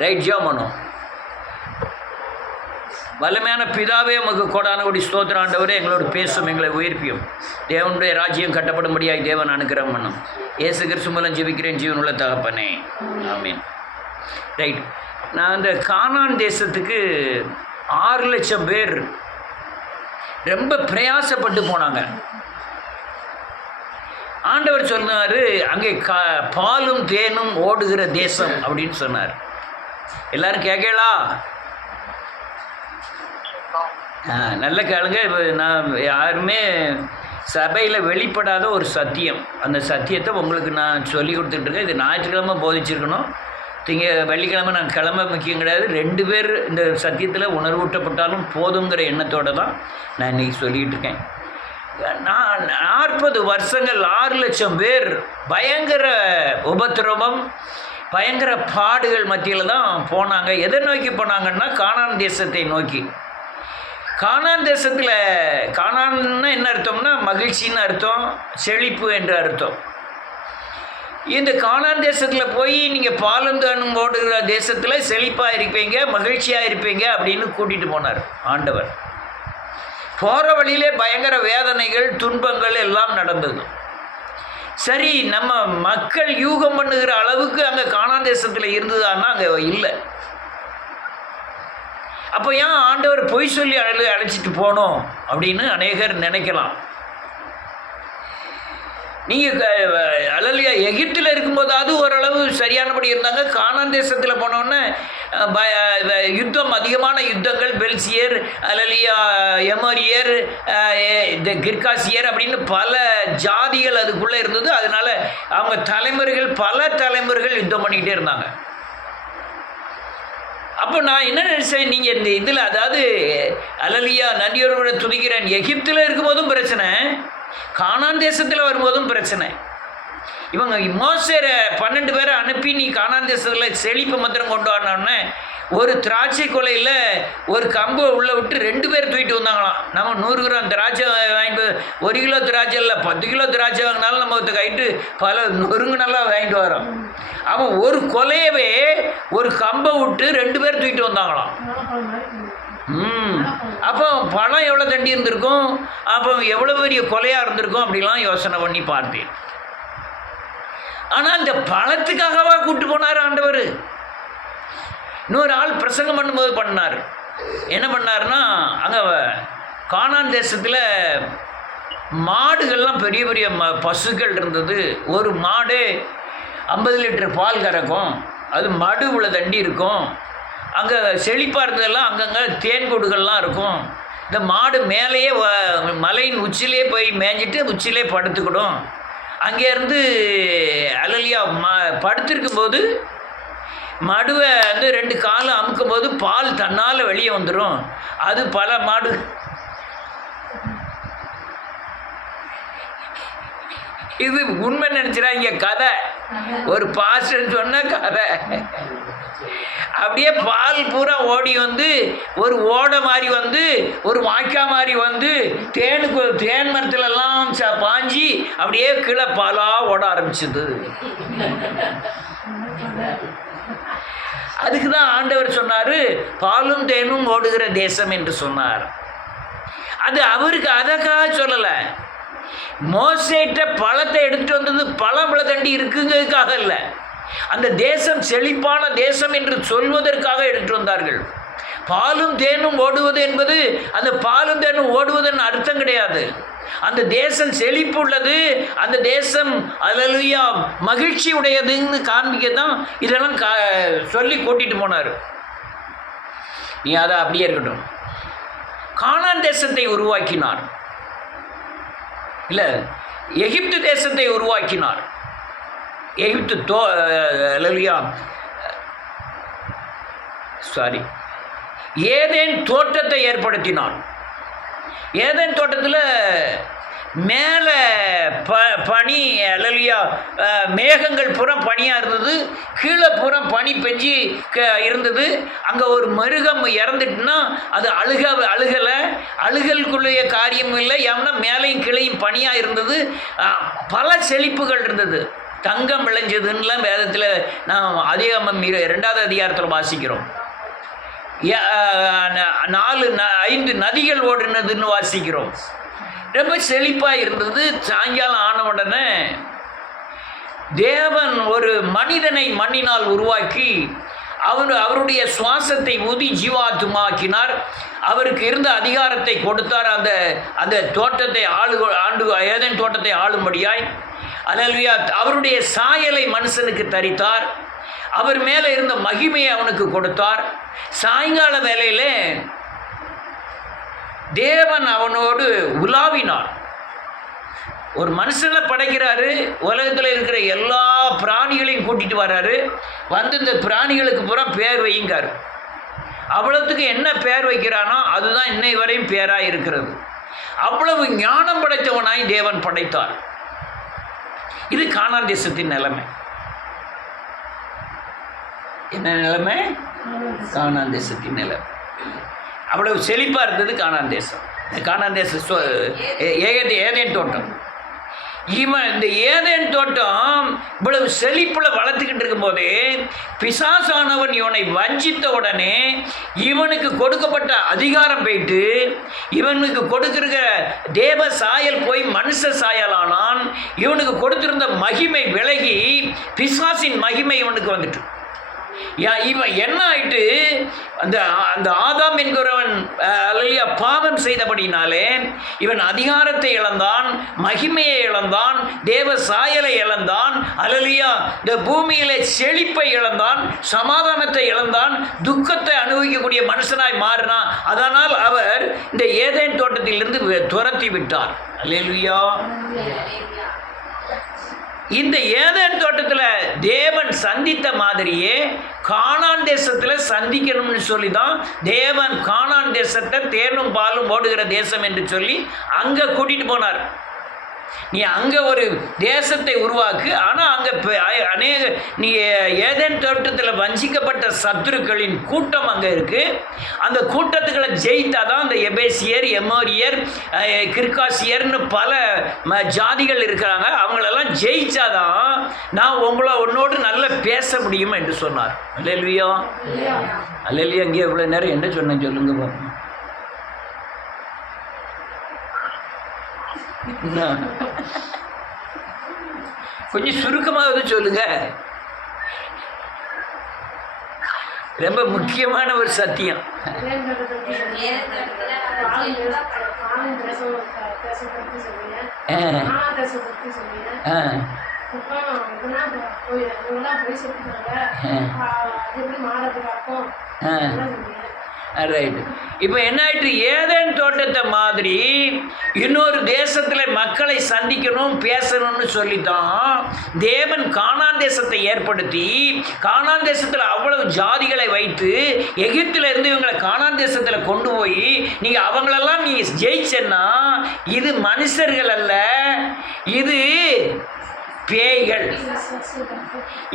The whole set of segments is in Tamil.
ரைட், ஜெபம் பண்ணுவோம். வல்லமையான பிதாவே உமக்கு கோடான கோடி ஸ்தோத்திரம் ஆண்டவரே. எங்களோடு பேசும், எங்களை உயிர்ப்பியும். தேவனுடைய ராஜ்யம் கட்டப்படும்படியாய் தேவன் அனுக்கிரகம் பண்ணும். இயேசு கிறிஸ்து மூலம் ஜெபிக்கிறேன் ஜீவனுள்ள தகப்பனே, ஆமீன். ரைட், நான் இந்த கானான் தேசத்துக்கு 6 லட்சம் பேர் ரொம்ப பிரயாசப்பட்டு போனாங்க. ஆண்டவர் சொன்னார், அங்கே பாலும் தேனும் ஓடுகிற தேசம் அப்படின்னு சொன்னார். எல்லாரும் கேட்கலா? நல்ல கேளுங்க. இப்போ நான் யாருமே சபையில் வெளிப்படாத ஒரு சத்தியம், அந்த சத்தியத்தை உங்களுக்கு நான் சொல்லி கொடுத்துட்ருக்கேன். இது ஞாயிற்றுக்கிழமை போதிச்சிருக்கணும், வெள்ளிக்கிழமை நான் கிளம்ப முக்கியம் கிடையாது. 2 பேர் இந்த சத்தியத்தில் உணர்வூட்டப்பட்டாலும் போதுங்கிற எண்ணத்தோடு தான் நான் இன்றைக்கி சொல்லிகிட்டு இருக்கேன். 40 வருஷங்கள் 6 லட்சம் பேர் பயங்கர உபத்திரவம், பயங்கர பாடுகள் மத்தியில் தான் போனாங்க. எதை நோக்கி போனாங்கன்னா கானான் தேசத்தை நோக்கி. கானான் தேசத்தில், கானான்னா என்ன அர்த்தம்னா மகிழ்ச்சின்னு அர்த்தம், செழிப்பு என்று அர்த்தம். இந்த கானான் தேசத்தில் போய் நீங்கள் பாலந்தானும் ஓடுகிற தேசத்தில் செழிப்பாக இருப்பீங்க, மகிழ்ச்சியாக இருப்பீங்க அப்படின்னு கூட்டிகிட்டு போனார் ஆண்டவர். போகிற வழியிலே பயங்கர வேதனைகள், துன்பங்கள் எல்லாம் நடந்தது. சரி, நம்ம மக்கள் யூகம் பண்ணுகிற அளவுக்கு அங்கே கானான் தேசத்தில் இருந்ததான்னா அங்கே இல்லை. அப்போ ஏன் ஆண்டவர் பொய் சொல்லி அழைச்சிட்டு போனோம் அப்படின்னு அநேகர் நினைக்கலாம். நீங்கள் அல்லையா, எகிப்தில் இருக்கும்போதாவது ஓரளவு சரியானபடி இருந்தாங்க. கானான் தேசத்தில் போனோன்னே யுத்தம், அதிகமான யுத்தங்கள், பெல்சியர், அல்லலியா, எமோரியர், கிர்காசியர் அப்படின்னு பல ஜாதிகள் அதுக்குள்ளே இருந்தது. அதனால் அவங்க தலைமுறைகள், பல தலைமுறைகள் யுத்தம் பண்ணிக்கிட்டே இருந்தாங்க. அப்போ நான் என்ன நினைச்சேன், நீங்கள் இந்த இதில், அதாவது அல்லலியா நன்றியோடு துதிக்கிறேன், எகிப்தில் இருக்கும்போதும் பிரச்சனை, கானான் தேசத்தில் வரும்போதும் பிரச்சனை. இவங்க மோசேரை 12 பேரை அனுப்பி நீ கானான் தேசத்தில் செழிப்பு மாத்திரம் கொண்டு வரணுன்னே, ஒரு திராட்சை கொலையில் ஒரு கம்பை உள்ளே விட்டு 2 பேர் தூக்கிட்டு வந்தாங்களாம். நம்ம 100 கிராம் திராட்சை வாங்கிட்டு, 1 கிலோ திராட்சை இல்லை 10 கிலோ திராட்சை வாங்கினாலும் நம்ம கைட்டு பல நொறுங்குனெல்லாம் வாங்கிட்டு வரோம். அவன் ஒரு கொலையவே ஒரு கம்பை விட்டு 2 பேர் தூக்கிட்டு வந்தாங்களாம். அப்போ பணம் எவ்வளோ தண்டி இருந்திருக்கும், அப்போ எவ்வளோ பெரிய கொலையாக இருந்திருக்கும் அப்படிலாம் யோசனை பண்ணி பார்த்தேன். ஆனால் இந்த பணத்துக்காகவா கூப்பிட்டு போனார் ஆண்டவர்? இன்னொரு ஆள் பிரசங்கம் பண்ணும்போது பண்ணார். என்ன பண்ணார்னா, அங்கே கானான் தேசத்தில் மாடுகள்லாம் பெரிய பெரிய பசுக்கள் இருந்தது. ஒரு மாடு 50 லிட்டர் பால் கறக்கும், அது மடு உள்ள தண்டி இருக்கும். அங்கே செழிப்பாக இருந்ததெல்லாம் அங்கங்கே தேன்கூடுகள்லாம் இருக்கும். இந்த மாடு மேலேயே மலையின் உச்சிலே போய் மேய்ஞ்சிட்டு உச்சிலே படுத்துக்கிடும். அங்கேருந்து அலலியா படுத்திருக்கும்போது மடுவை வந்து 2 காலும் அமுக்கும்போது பால் தன்னால் வெளியே வந்துடும். அது பல மாடு. இது உண்மை நினச்சிடாங்க, கதை. ஒரு பாஸ்டர் சொன்ன கதை. அப்படியே பால் பூரா ஓடி வந்து ஒரு ஓடை மாதிரி வந்து ஒரு வாய்க்கா மாதிரி வந்து தேன் மரத்துலலாம் பாஞ்சி அப்படியே கீழே பாலாக ஓட ஆரம்பிச்சது. அதுக்கு தான் ஆண்டவர் சொன்னார், பாலும் தேனும் ஓடுகிற தேசம் என்று சொன்னார். அது அவருக்கு அதற்காக சொல்லலை. மோசேட்ட பழத்தை எடுத்துட்டு வந்தது பழம் தண்டி இருக்குங்கிறதுக்காக இல்லை, அந்த தேசம் செழிப்பான தேசம் என்று சொல்வதற்காக எடுத்து வந்தார்கள். பாலும் தேனும் ஓடுவது என்பது அந்த பாலும் தேனும் ஓடுவதன் அர்த்தம் கிடையாது. அந்த தேசம் செழிப்பு உள்ளது, அந்த தேசம் அல்லேலூயா மகிழ்ச்சி உடையதுன்னு காண்பிக்க தான் இதெல்லாம் சொல்லி கூட்டிகிட்டு போனார். நீ அதை அப்படியே இருக்கட்டும். கானான் தேசத்தை உருவாக்கினார், இல்லை எகிப்து தேசத்தை உருவாக்கினார். எகிப்து ஏதேன் தோட்டத்தை ஏற்படுத்தினார். ஏதேன் தோட்டத்தில் மேலே பனி அல்லலியா மேகங்கள் புறம் பனியாக இருந்தது, கீழே புறம் பனி பெஞ்சி இருந்தது. அங்கே ஒரு மிருகம் இறந்துட்டுனா அது அழுகலை, அழுகலுக்குள்ளே காரியம் இல்லை. ஏன்னா மேலையும் கிளையும் பனியாக இருந்தது. பல செழிப்புகள் இருந்தது. தங்கம் விளைஞ்சதுன்னெலாம் வேதத்தில் நாம் அதிகமாக 2வது அதிகாரத்தில் வாசிக்கிறோம். 5 நதிகள் ஓடினதுன்னு வாசிக்கிறோம். ரொம்ப செழிப்பாக இருந்தது. சாயங்காலம் ஆன உடனே தேவன் ஒரு மனிதனை மண்ணினால் உருவாக்கி அவருடைய சுவாசத்தை ஊதி ஜீவாத்மாக்கினார். அவருக்கு இருந்த அதிகாரத்தை கொடுத்தார். அந்த தோட்டத்தை ஏதேன் தோட்டத்தை ஆளும்படியாய். அல்லேலூயா. அவருடைய சாயலை மனுஷனுக்கு தரித்தார். அவர் மேலே இருந்த மகிமையை அவனுக்கு கொடுத்தார். சாயங்கால வேளையிலே தேவன் அவனோடு உலாவினார். ஒரு மனுஷனை படைக்கிறாரு, உலகத்தில் இருக்கிற எல்லா பிராணிகளையும் கூட்டிகிட்டு வர்றாரு. வந்து இந்த பிராணிகளுக்கு பூரா பேர் வையுங்கார். அவ்வளவுக்கு என்ன பேர் வைக்கிறானோ அதுதான் இன்னை வரையும் பேராக இருக்கிறது. அவ்வளவு ஞானம் படைத்தவனாய் தேவன் படைத்தார். இது கானான் தேசத்தின் நிலைமை. என்ன நிலைமை? கானான் தேசத்தின் நிலைமை. அவ்வளவு செழிப்பாக இருந்தது கானான் தேசம். கானான் தேசம் ஏதேன் தோட்டம். இந்த ஏதேன் தோட்டம் இவ்வளவு செழிப்பில் வளர்த்துக்கிட்டு இருக்கும்போது பிசாசானவன் இவனை வஞ்சித்த உடனே இவனுக்கு கொடுக்கப்பட்ட அதிகாரம் போயிட்டு இவனுக்கு கொடுத்திருக்கிற தேவ சாயல் போய் மனுஷ சாயலானான். இவனுக்கு கொடுத்திருந்த மகிமை விலகி பிசாசின் மகிமை இவனுக்கு வந்துட்டு இவன் என்ன ஆயிட்டு அந்த ஆதாம் என்கிறவன் பாவம் செய்தபடினாலே இவன் அதிகாரத்தை இழந்தான், மகிமையை இழந்தான், தேவ சாயலை இழந்தான். அல்லேலூயா. இந்த பூமியிலே செழிப்பை இழந்தான், சமாதானத்தை இழந்தான், துக்கத்தை அனுபவிக்கக்கூடிய மனுஷனாய் மாறினான். அதனால் அவர் இந்த ஏதேன் தோட்டத்திலிருந்து துரத்தி விட்டார். அல்லேலூயா. இந்த ஏதேன் தோட்டத்தில் தேவன் சந்தித்த மாதிரியே கானான் தேசத்தில் சந்திக்கணும்னு சொல்லி தான் தேவன் கானான் தேசத்தை தேனும் பாலும் ஓடுகிற தேசம் என்று சொல்லி அங்கே கூட்டிகிட்டு போனார். நீ அங்கே ஒரு தேசத்தை உருவாக்கு. ஆனால் அங்கே நீ ஏதேன் தோட்டத்தில் வஞ்சிக்கப்பட்ட சத்துருக்களின் கூட்டம் அங்கே இருக்குது. அந்த கூட்டத்துக்களை ஜெயித்தா தான் அந்த எபேசியர், எமோரியர், கிர்காசியர்னு பல ஜாதிகள் இருக்கிறாங்க. அவங்களெல்லாம் ஜெயிச்சாதான் நான் உன்னோடு நல்லா பேச முடியும் என்று சொன்னார். அல்லேலூயா. அல்லேலூயா. இங்கே இவ்வளோ நேரம் என்ன சொன்னேன் சொல்லுங்க பாருங்க. கொஞ்சம் சுருக்கமாக சொல்லுங்க. ரொம்ப முக்கியமான ஒரு சத்தியம். ரைட்டு. இப்போ என்ன ஆயிட்டு? ஏதேன் தோட்டத்தை மாதிரி இன்னொரு தேசத்தில் மக்களை சந்திக்கணும், பேசணும்னு சொல்லித்தான் தேவன் கானான் தேசத்தை ஏற்படுத்தி கானான் தேசத்தில் அவ்வளவு ஜாதிகளை வைத்து எகிப்தில் இருந்து இவங்களை கானான் தேசத்தில் கொண்டு போய் நீங்கள் அவங்களெல்லாம் நீ ஜெயிச்சேன்னா இது மனுஷர்கள் அல்ல, இது பேய்கள்.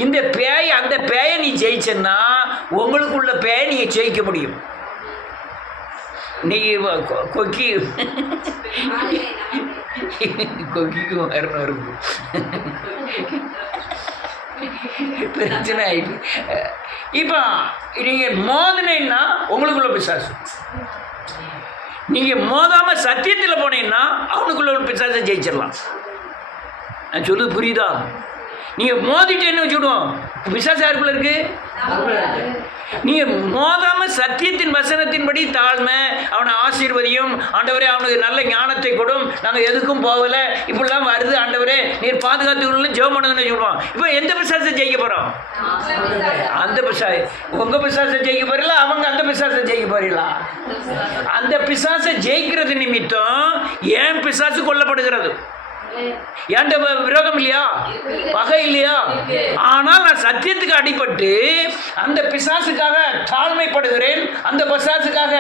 இந்த பேய், அந்த பேயை நீ ஜெயிச்சேன்னா உங்களுக்குள்ள பேயை நீங்கள் ஜெயிக்க முடியும். நீங்கள் கொக்கிக்கு வரணும் இருக்கும் பிரச்சனை ஆயிட்டு. இப்போ நீங்கள் மோதினீங்கன்னா உங்களுக்குள்ள பிசாசு. நீங்கள் மோதாமல் சத்தியத்தில் போனீங்கன்னா அவனுக்குள்ள ஒரு பிசாசை ஜெயிச்சிடலாம். நான் சொல்லுது புரியுதா? நீங்கள் மோதிட்டு என்ன வச்சுவிடுவோம்? பிசாசு யாருக்குள்ள இருக்கு? நீங்கள் மோதாமல் சத்தியத்தின் வசனத்தின்படி தாழ்மை, அவனை ஆசீர்வதியும், ஆண்டவரே அவனுக்கு நல்ல ஞானத்தை கொடும், நாங்கள் எதுக்கும் போகலை, இப்படிலாம் வருது ஆண்டவரே நீர் பாதுகாத்துக்கணும்னு ஜெபம் பண்ணுங்கன்னு சொல்லுவோம். இப்போ எந்த பிசாசை ஜெயிக்க போகிறோம்? அந்த பிசாசை. உங்கள் பிசாசை ஜெயிக்க போறீங்களா? அவங்க அந்த பிசாசை ஜெயிக்க போறீங்களா? அந்த பிசாசை ஜெயிக்கிறது நிமித்தம் ஏன் பிசாசு கொல்லப்படுகிறது? ஏன்ட விரோதம் இல்லையா? பகை இல்லையா? ஆனால் நான் சத்தியத்துக்கு அடிபட்டு அந்த பிசாசுக்காக தாழ்மைப்படுகிறேன், அந்த பிசாசுக்காக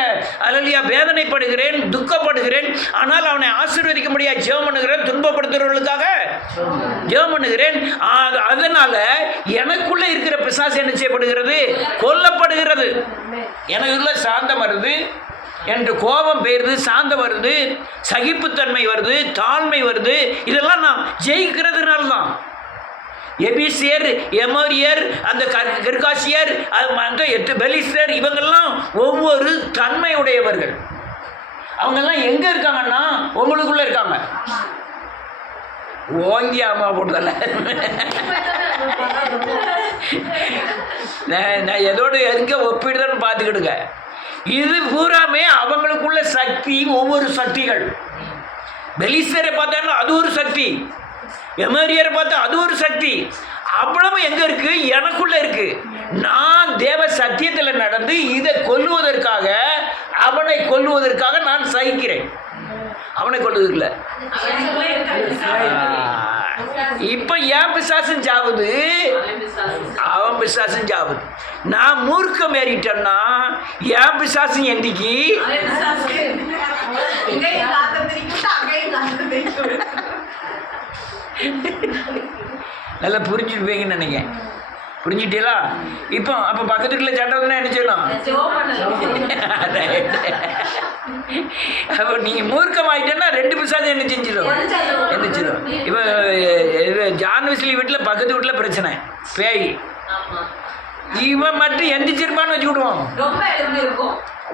அல்லேலூயா வேதனைப்படுகிறேன், துக்கப்படுகிறேன். ஆனால் அவனை ஆசீர்வதிக்க முடியாது ஜெபம் பண்ணுகிறேன், துன்பப்படுத்துகிறவர்களுக்காக ஜெபம் பண்ணுகிறேன். அதனால எனக்குள்ள இருக்கிற பிசாசு என்ன செய்யப்படுகிறது? கொல்லப்படுகிறது. எனக்குள்ள சாந்தம் வருது, என்று கோபம் பெயருது, சாந்தம் வருது, சகிப்புத்தன்மை வருது, தாழ்மை வருது. இதெல்லாம் நான் ஜெயிக்கிறதுனால தான். எபிசியர், எமோரியர், அந்த கிர்காசியர், பெலிஸ்தர், இவங்கெல்லாம் ஒவ்வொரு தன்மையுடையவர்கள். அவங்கெல்லாம் எங்க இருக்காங்கன்னா உங்களுக்குள்ள இருக்காங்க. ஓங்கி அம்மா போட்டதில்ல, நான் எதோடு எங்க ஒப்பிடுதன்னு பார்த்துக்கிடுங்க. இது பூராமே அவங்களுக்குள்ள சக்தி, ஒவ்வொரு சக்திகள். பெலிஸ்தரை பார்த்தாங்கன்னா அது ஒரு சக்தி, எமேரியரை பார்த்தா அது ஒரு சக்தி. அவ்வளவு எங்க இருக்கு? எனக்குள்ள இருக்கு. நான் தேவ சத்தியத்தில் நடந்து இதை கொல்லுவதற்காக, அவனை கொல்லுவதற்காக நான் சகிக்கிறேன். அவனை கொல்லுவதில்லை. இப்ப என் பிசாசும் சாவுது, அவன் பிசாசும் சாவுது. நான் மூர்க்கம் ஏறிட்டேன்னா என் பிசாசும் எந்திக்கு. நல்லா புரிஞ்சுருப்பீங்கன்னு நினைக்கிறேன். புரிஞ்சுட்டீங்களா? இப்போ அப்போ பக்கத்து வீட்டில் சண்டை வந்து என்ன செய்யணும்? அப்போ நீங்கள் மூர்க்கமாயிட்டேன்னா 2 பிசாசு என்ன செஞ்சிடும்? எந்திரிச்சிடும். இப்போ ஜான் வெஸ்லி வீட்டில் பக்கத்து வீட்டில் பிரச்சனை, பேய். இவன் மட்டும் எந்திரிச்சிருப்பான்னு வச்சு விடுவோம்,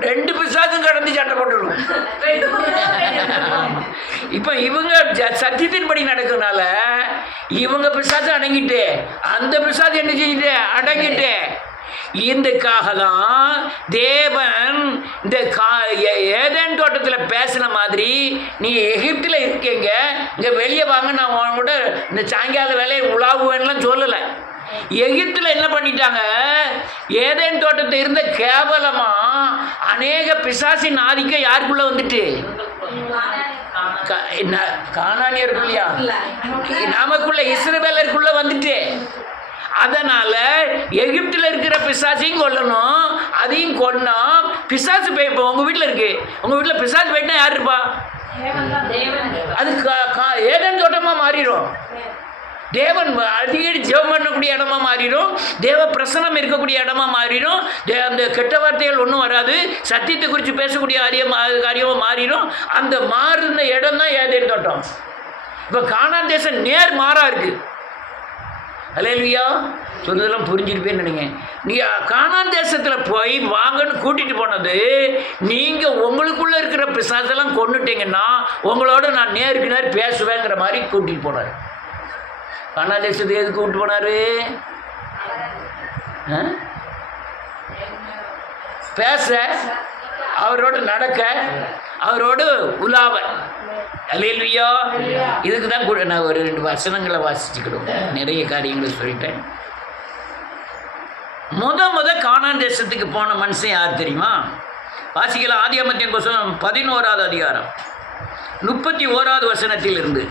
2 பிசாசும் கடந்து சண்டை போட்டுவிடும். இப்போ இவங்க சத்தியத்தின்படி நடக்கிறதுனால இவங்க பிசாசு அடங்கிட்டு, அந்த பிசாசு என்ன செஞ்சுட்டு அடங்கிட்டு. இதுக்காக தான் தேவன் இந்த ஏதேன் தோட்டத்தில் பேசின மாதிரி, நீ எகிப்தில் இருக்கீங்க, இங்கே வெளியே வாங்க, நான் உங்களோட இந்த சாயங்கால வேலையை உலாவுவேன்லாம் சொல்லலை. எகிப்தில் என்ன பண்ணிட்டாங்க? ஏதேன் தோட்டத்தில் இருந்த கேவலமா அநேக பிசாசின் ஆதிக்கம் யாருக்குள்ள வந்துட்டு? கானானியருக்குள்ளயா? நமக்குள்ள, இஸ்ரவேலருக்குள்ள வந்துட்டு. அதனால எகிப்தில் இருக்கிற பிசாசையும் கொல்லணும், அதையும் கொன்னோம். பிசாசு போய் இப்போ உங்க வீட்டில் இருக்கு, உங்க வீட்டில் பிசாசு போயிட்டா யார் இருப்பா? அது ஏதேன் தோட்டமா மாறிடும். தேவன் அடிக்கடி ஜெபம் பண்ணக்கூடிய இடமா மாறிடும், தேவ பிரசனம் இருக்கக்கூடிய இடமா மாறிடும். அந்த கெட்ட வார்த்தைகள் ஒன்றும் வராது, சத்தியத்தை குறித்து பேசக்கூடிய காரியமாக மாறிடும். அந்த மாறுந்த இடம் தான் ஏதேன் தோட்டம். இப்போ கானான் தேசம் நேர் மாறா இருக்கு. அல்லேலூயா. சொல்றதெல்லாம் புரிஞ்சுருப்பேன்னு நினைங்க. நீங்கள் கானான் தேசத்தில் போய் வாங்கன்னு கூட்டிகிட்டு போனது, நீங்கள் உங்களுக்குள்ளே இருக்கிற பிசாசெல்லாம் கொண்டுட்டீங்கன்னா உங்களோட நான் நேருக்கு நேர் பேசுவேங்கிற மாதிரி கூட்டிகிட்டு போனார். கானான் தேசத்துக்கு எதுக்கு கூப்பிட்டு போனார்? பேச, அவரோடு நடக்க, அவரோடு உலாவ. அல்லேலூயா. இதுக்கு தான் கூட நான் ஒரு 2 வசனங்களை வாசிச்சுக்கிடுவோம், நிறைய காரியங்களை சொல்லிட்டேன். முத கானான் தேசத்துக்கு போன மனுஷன் யார் தெரியுமா? வாசிக்கலாம். ஆதியாகமத்தின் புத்தகம் 11வது அதிகாரம் 31வது வசனத்திலிருந்து.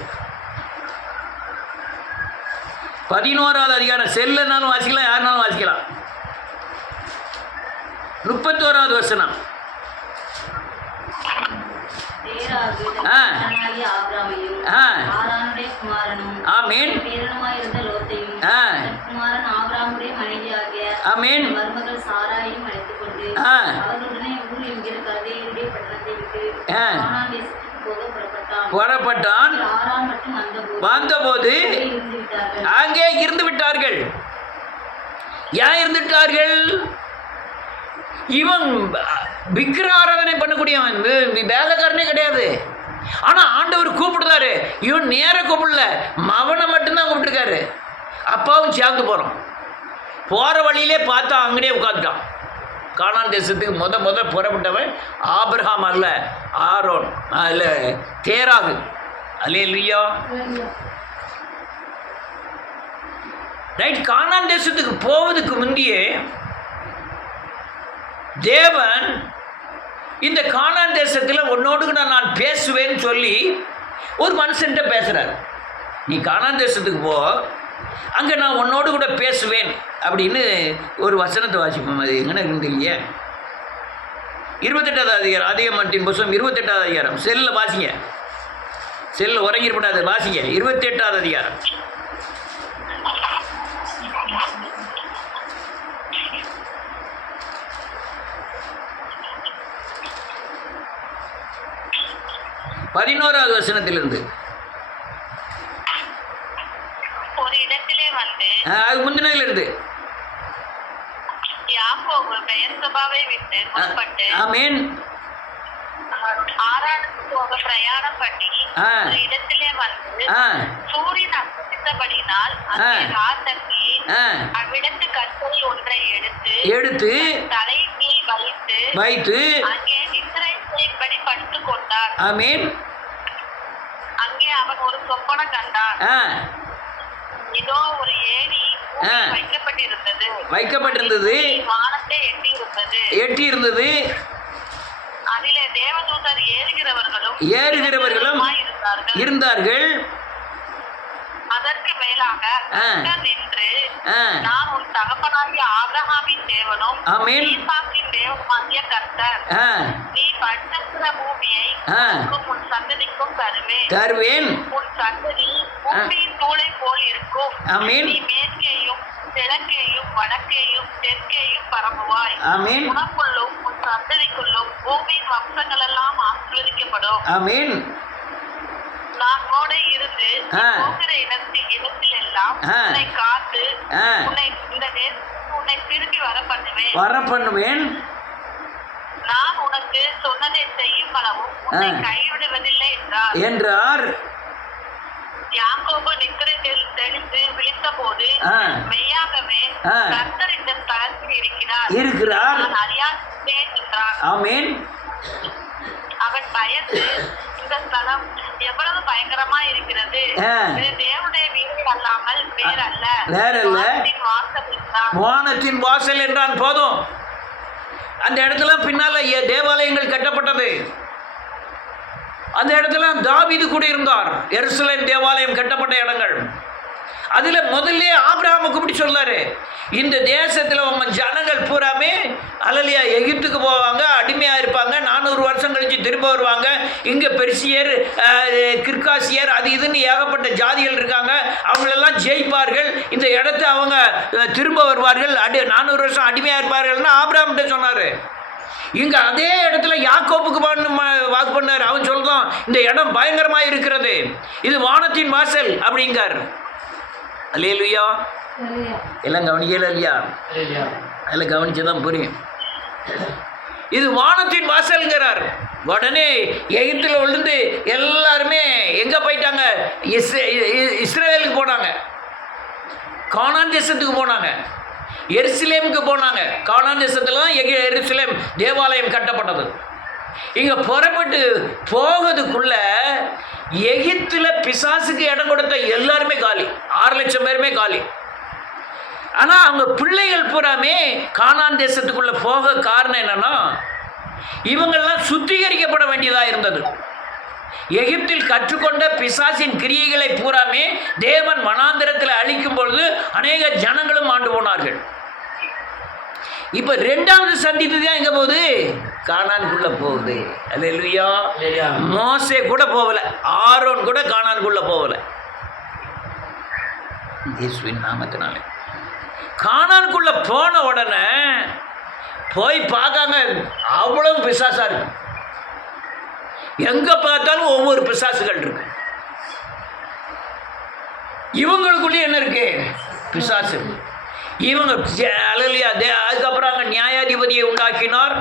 11வது அதிகாரம். செல்லனாலும் வாசிக்கலாம், யாருனாலும் வாசிக்கலாம். 31வது வசனம். ஆமீன். ஆமீன். புறப்பட்டான். வந்தபோது அங்கே இருந்து விட்டார்கள். ஏன் இருந்துட்டார்கள்? இவன் விக்கிர ஆராதனை பண்ணக்கூடியவன், வேலைக்காரனே கிடையாது. ஆனால் ஆண்டவர் கூப்பிடுறாரு. இவன் நேர கூப்பிடல, மவனை மட்டும்தான் கூப்பிட்டுருக்காரு. அப்பாவும் சேர்ந்து போகிறோம். போகிற வழியிலே பார்த்தா அங்கேயே உட்காந்துட்டான். கானான் தேசத்துக்கு முத புறப்பட்டவன் ஆபிரகாம் அல்ல, ஆரோன் அல்ல, தேராகு. அல்லேலூயா. ரைட். கானான் தேசத்துக்கு போவதுக்கு முந்தையே தேவன் இந்த கானான் தேசத்தில் உன்னோடு நான் பேசுவேன்னு சொல்லி ஒரு மனுஷன்கிட்ட பேசுகிறார். நீ கானான் தேசத்துக்கு போ, அங்கே நான் உன்னோடு கூட பேசுவேன் அப்படின்னு ஒரு வசனத்தை வாசிப்போம். அது எங்கே இருந்து இல்லையே? 28வது அதிகாரம், ஆதியாகமத்தின் புத்தகம் 28வது அதிகாரம். செல்லில் வாசிங்க, செல்லில் உறங்கிருப்படாது, வாசிங்க. 28வது அதிகாரம். பதினோராவது வசனத்திலிருந்து. ஒரு இடத்திலே வந்து அது முந்தினதுல இருந்து யாக்கோபு பெயர்சபாவை விட்டு புறப்பட்டு ஆமென் ஆரானுக்கு போக பிரயாணம் பண்ணி ஒரு இடத்திலே வந்து சூரியன் அஸ்தமித்தபடியினால் அங்கே ராத்தங்கி அவ்விடத்து கற்கள் ஒன்றை எடுத்து தலையின் மேல் வைத்து அங்கே நித்திரை செய்யும்படி படுத்துக் கொண்டார். ஆமென். அங்கே அவன் ஒரு சொப்பன கண்டான். இதோ ஒரு ஏரி வைக்கப்பட்டிருந்தது, வானத்தை எட்டி இருந்தது. அதிலே தேவதூதர் ஏறுகிறவர்களும் இருந்தார்கள். அதற்கு மேலாக நின்று, நான் உன் தகப்பனாகிய ஆபிரகாமின் தேவனும் ஈசாக்கின் தேவனுமாகிய கர்த்தர், நீ படுத்திருக்கிற பூமியை உன் சந்ததிக்கும் தருவேன். உன் சந்ததி பூமியின் தூளை போல் இருக்கும். நீ மேற்கேயும் கிழக்கேயும் வடக்கேயும் தெற்கேயும் பரப்புவாய். உனக்குள்ளும் உன் சந்ததிக்குள்ளும் பூமியின் வம்சங்கள் எல்லாம் ஆசீர்வதிக்கப்படும். நான் கூட இருந்து போகிற இடத்தில் எல்லாம் உன்னை காத்து உன்னை இந்த தேசத்துக்கு உன்னை திரும்பி வர பண்ணுவேன். நான் உனக்கு சொன்னதை செய்யும் அளவும் உன்னை கைவிடுவதில்லை என்றார். யாக்கோபு நித்திரை தெளிந்து விழித்த போது, மெய்யாகவே கர்த்தர் இந்த ஸ்தலத்தில் இருக்கிறார், நான் அறியாதேன் என்றான். ஆமென். அவன் பயந்து, இந்த ஸ்தலம் எவ்வளவு பயங்கரமா இருக்கிறது, இது தேவனுடைய வீடு அல்லாமல் வேறல்ல, வானத்தின் வாசல் என்றான். போதும், அந்த இடத்துல பின்னால தேவாலயங்கள் கட்டப்பட்டது. அந்த இடத்துல தாவீது குடியிருந்தார். எருசலேம் தேவாலயம் கட்டப்பட்ட இடங்கள். அதுல முதல்ல ஆபிரகாமுக்கு இப்படி சொல்லாரு, இந்த தேசத்துல உங்க ஜனங்கள் பூராமே அல்லலியா எகிப்துக்கு போவாங்க, அடிமையா இருப்பாங்க, 400 வருஷம் கழிச்சு திரும்ப வருவாங்க. இங்க பெர்சியர், கிர்காசியர், அது இதுன்னு ஏகப்பட்ட ஜாதிகள் இருக்காங்க, அவங்களெல்லாம் ஜெயிப்பார்கள், இந்த இடத்த அவங்க திரும்ப வருவார்கள், 400 வருஷம் அடிமையா இருப்பார்கள்னு ஆபிரகாம்கிட்ட சொன்னாரு. இங்க அதே இடத்துல யாக்கோபுக்கு வாக்கு பண்ணார். அவன் சொல்றான், இந்த இடம் பயங்கரமா இருக்கிறது, இது வானத்தின் வாசல் அப்படிங்கார். அல்லேலூயா. எல்லாம் கவனிக்கல இல்லையா? அதில் கவனிச்சுதான் புரியும். இது வானத்தின் வாசல்ங்கிறார். உடனே எகிப்தில் விழுந்து எல்லாருமே எங்க போயிட்டாங்க? இஸ்ரேலுக்கு போனாங்க, கானான் தேசத்துக்கு போனாங்க, எருசலேமுக்கு போனாங்க. கானான் தேசத்துல தான் எருசலேம் தேவாலயம் கட்டப்பட்டது. இங்க புறப்பட்டு போகிறதுக்குள்ள எகிப்துல பிசாசுக்கு இடம் கொடுத்த எல்லாருமே காலி, 6 லட்சம் பேருமே காலி. ஆனா அவங்க பிள்ளைகள் பூராமே கானான் தேசத்துக்குள்ள போக காரணம் என்னன்னா, இவங்கெல்லாம் சுத்திகரிக்கப்பட வேண்டியதா இருந்தது. எகிப்தில் கற்றுக்கொண்ட பிசாசின் கிரியைகளை பூராமே தேவன் வனாந்திரத்தில் அழிக்கும் பொழுது அநேக ஜனங்களும் ஆண்டு போனார்கள். இப்ப 2வது சந்தித்து தான் எங்க போகுது? கானானுக்குள்ள போகுது. அல்லேலூயா. மோசே கூட போகல, ஆரோன் கூட கானானுக்குள்ள போகல. இயேசுவின் நாமத்தினாலே கானானுக்குள்ள போன உடனே போய் பார்க்காங்க, அவ்வளவு பிசாசா இருக்கு. எங்க பார்த்தாலும் ஒவ்வொரு பிசாசுகள் இருக்கு. இவங்களுக்குள்ளே என்ன இருக்கு? பிசாசு. இவங்க அதுக்கப்புறம் அங்கே நியாயாதிபதியை உண்டாக்கினார்.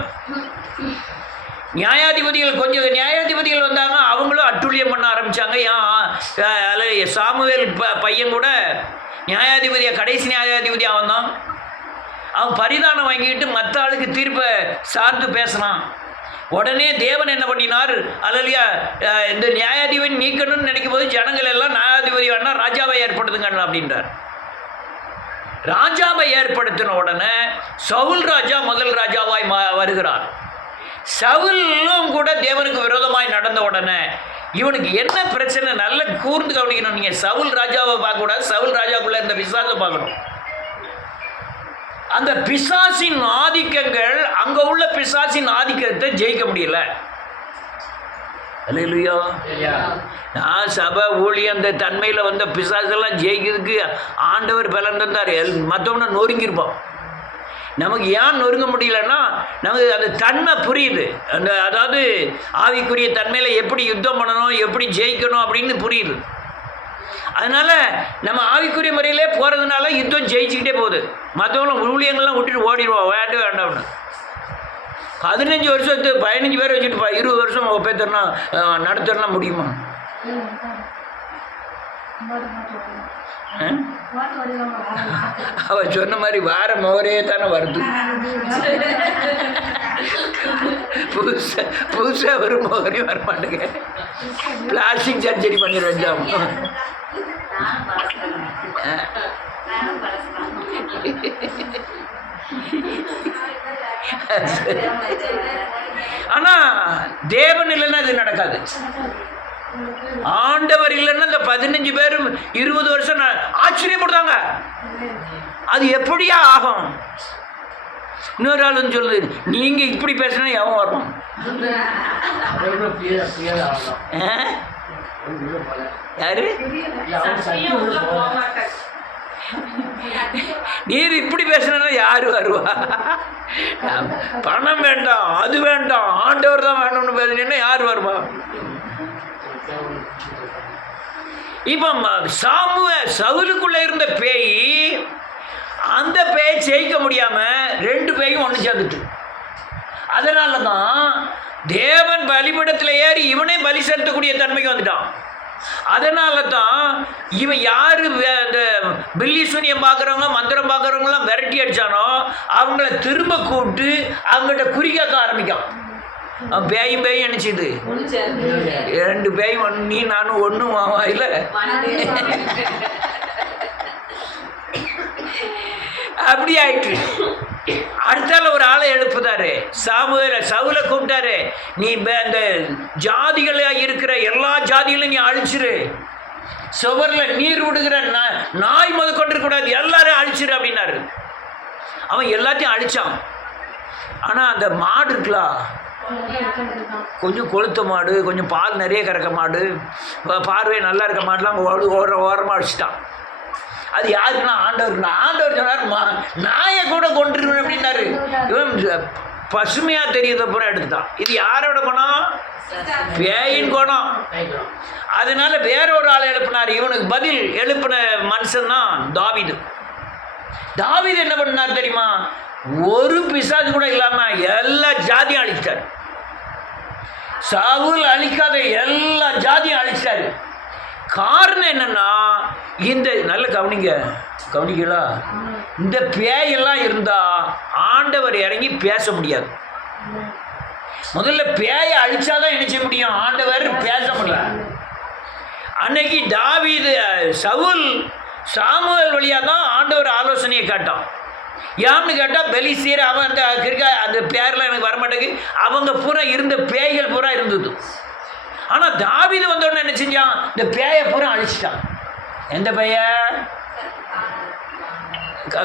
நியாயாதிபதிகள் வந்தாங்க, அவங்களும் அட்டுழியம் பண்ண ஆரம்பிச்சாங்க. சாமுவேல் பையன் கூட கடைசி நியாயாதிபதியாக வந்தான். அவன் பரிதானம் வாங்கிட்டு மற்ற ஆளுக்கு தீர்ப்பை சார்ந்து பேசினான். உடனே தேவன் என்ன பண்ணினார்? அல்லையா, இந்த நியாயாதிபதி நீக்கணும்னு நினைக்கும் போது ஜனங்கள் எல்லாம் நியாயாதிபதி வேணா ராஜாவை ஏற்படுத்துங்க அப்படின்றார். ராஜாவை ஏற்படுத்தின உடனே சவுல் ராஜா முதல் ராஜாவாய் வருகிறார். சவுலும் கூட தேவனுக்கு விரோதமாய் நடந்த உடனே இவனுக்கு என்ன பிரச்சனை? நல்ல கூர்ந்து கவனிக்கணும். நீங்க சவுல் ராஜாவை பார்க்க கூடாது, சவுல் ராஜாக்குள்ள இந்த பிசாசை பார்க்கணும். அந்த பிசாசின் ஆதிக்கங்கள், அங்க உள்ள பிசாசின் ஆதிக்கத்தை ஜெயிக்க முடியல. அல்லேலூயா. நான் சபை ஊழியம் அந்த தன்மையில் வந்த பிசாசெல்லாம் ஜெயிக்கிறதுக்கு ஆண்டவர் பலன் தந்தார். மற்றவனை நொறுங்கியிருப்போம். நமக்கு ஏன் நொறுங்க முடியலன்னா, நமக்கு அந்த தன்மை புரியுது. அதாவது ஆவிக்குரிய தன்மையில் எப்படி யுத்தம் பண்ணணும், எப்படி ஜெயிக்கணும் அப்படின்னு புரியுது. அதனால் நம்ம ஆவிக்குரிய முறையிலே போகிறதுனால யுத்தம் ஜெயிச்சுக்கிட்டே போகுது. மற்றவங்களும் ஊழியங்கள்லாம் விட்டுட்டு ஓடிடுவோம், வேண்டாம் வேண்டாம்னு. 15 வருஷத்து 15 பேர் வச்சுட்டு 20 வருஷம் ஒப்பேத்தரனா நடத்தனா முடியுமா? அவர் சொன்ன மாதிரி வார மோரே தானே வருது. புதுசாக ஒரு மோகரையும் வரமாட்டேங்க. பிளாஸ்டிக் சர்ஜரி பண்ணிடுவேன். ஆனா தேவன் இல்லைன்னா இது நடக்காது. ஆண்டவர் இல்லைன்னா இந்த 15 பேரும் 20 வருஷம் ஆச்சரியப்படுறாங்க. அது எப்படியா ஆகும்? இன்னொரு ஆள் சொல்லுது, நீங்க இப்படி பேசினா எவன் வரும்? யாரு? நீர் இப்படி பேசினா யாரு வருவா? பணம் வேண்டாம், அது வேண்டாம், ஆண்டவர் தான் வேணும்னு பேசினா யாரு வருவா? இப்ப சவுலுக்குள்ள இருந்த பேய், அந்த பேயை ஜெயிக்க முடியாம 2 பேயும் ஒன்று சேர்ந்துட்டு, அதனால தான் தேவன் பலிபீடத்தில் ஏறி இவனே பலி செலுத்தக்கூடிய தன்மைக்கு வந்துட்டான். அதனால தான் இவன் யாரு இந்த பில்லி சூனியம் பார்க்குறவங்க மந்திரம் பார்க்குறவங்களாம் விரட்டி அடித்தானோ அவங்கள திரும்ப கூப்பிட்டு அவங்ககிட்ட குறிக்காக்க ஆரம்பிக்கான். அவன் பேயும் நினைச்சிது 2 பேயும் ஒன்று, நீ நானும் ஒன்றும் இல்லை. அப்படி ஆயிட்டு அடுத்தால ஒரு ஆளை எழுப்புதாரு. சவுலை கூப்பிட்டாரு, நீ இந்த ஜாதிகளா இருக்கிற எல்லா ஜாதிகளையும் நீ அழிச்சிரு, சுவரில் நீர் விடுகிற நாய் முத கொண்டிருக்கூடாது, எல்லாரும் அழிச்சிரு அப்படின்னாரு. அவன் எல்லாத்தையும் அழிச்சான். ஆனா அந்த மாடு இருக்கலாம், கொஞ்சம் கொளுத்த மாடு, கொஞ்சம் பால் நிறைய கறக்க மாடு, பார்வை நல்லா இருக்க மாடுலாம் ஓரமாக அழிச்சிட்டான். அது யாருக்குன்னா ஆண்டவர். ஆண்டவர் சொன்னார், நாயை கூட கொண்டுருவேன் அப்படின்னாரு. இவன் பசுமையா தெரியுத பூரா எடுத்துட்டான். இது யாரோட குணம்? பேயின் குணம். அதனால வேற ஒரு ஆளை எழுப்பினார். இவனுக்கு பதில் எழுப்பின மனுஷன் தான் தாவீது. தாவீது என்ன பண்ணார் தெரியுமா? ஒரு பிசாசு கூட இல்லாம எல்லா ஜாதியும் அழிச்சிட்டார். சவுல் அழிக்காத எல்லா ஜாதியும் அழிச்சிட்டாரு. காரணம் என்னன்னா, இந்த நல்ல கவனிங்களா, இந்த பேயெல்லாம் இருந்தா ஆண்டவர் இறங்கி பேச முடியாது. முதல்ல பேயை அழிச்சாதான் என்ன செய்ய முடியும்? ஆண்டவர் பேச முடியும். அன்னைக்கு தாவீது சவுல் சாமுவேல் வழியாக தான் ஆண்டவர் ஆலோசனையை கேட்டான். யான்னு கேட்டால் பெலிஸ்தீர் அவன் அந்த பேரில் எனக்கு வரமாட்டேங்குது, அவங்க பூரா இருந்த பேய்கள் பூரா இருந்தது. ஆனால் தாவீது வந்தோடனே என்ன செஞ்சான்? இந்த பேயை பூரா அழிச்சிட்டான். எந்த பைய?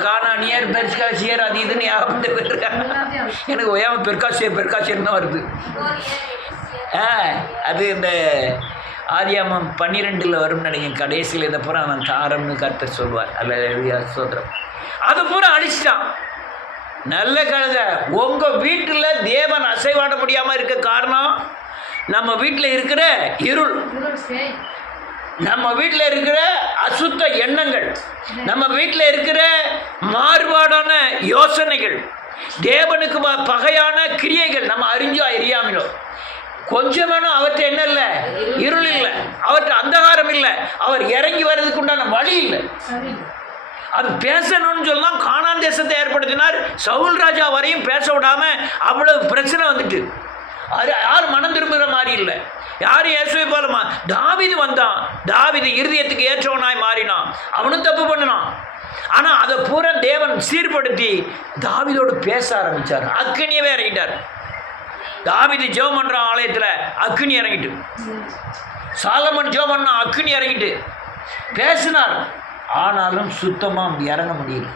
கானானியர், பெர்காசியர், அது இதுன்னு யாபத்து போயிருக்காங்க. எனக்கு ஓயாம பெர்காசியர் தான் வருது. அது இந்த ஆதியாமம் 12 வரும்னு நினைக்கிறேன். கடைசியில் இதை பூரா நான் தாரம்னு கர்த்தர் சொல்வார். அல்ல சோதரம், அதை பூரா அழிச்சிட்டான். நல்ல கழுத, உங்கள் வீட்டில் தேவன் அசைவாட முடியாமல் இருக்க காரணம் நம்ம வீட்டில் இருக்கிற இருள், நம்ம வீட்டில் இருக்கிற அசுத்த எண்ணங்கள், நம்ம வீட்டில் இருக்கிற மாறுபாடான யோசனைகள், தேவனுக்கு பகையான கிரியைகள், நம்ம அறிஞ்சோ அறியாமலோ. கொஞ்சம் வேணும் அவற்றை என்ன இல்லை? இருள் இல்லை, அவற்றை அந்தகாரம் இல்லை, அவர் இறங்கி வர்றதுக்கு உண்டான வழி இல்லை. அது பேசணும்னு சொல்லலாம். கானான் தேசத்தை ஏற்படுத்தினார். சவுல் ராஜா வரையும் பேச விடாம அவ்வளவு பிரச்சனை வந்துட்டு. அது யாரும் மனம் திரும்புகிற மாதிரி இல்லை, யாரும் இயேசுவை போலமா. தாவீது வந்தான், தாவீது இருதயத்துக்கு ஏற்றவனாய் மாறினான். அவனும் தப்பு பண்ணினான். ஆனால் அதை பூரா தேவன் சீர்படுத்தி தாவீதோடு பேச ஆரம்பித்தார். அக்கினியவே இறங்கிட்டார். தாவீது ஜெபம் பண்ற ஆலயத்தில் அக்கினி இறங்கிட்டு, சாலமன் ஜெபம் பண்ண அக்கினி இறங்கிட்டு பேசினார். ஆனாலும் சுத்தமாக இறங்க முடியல.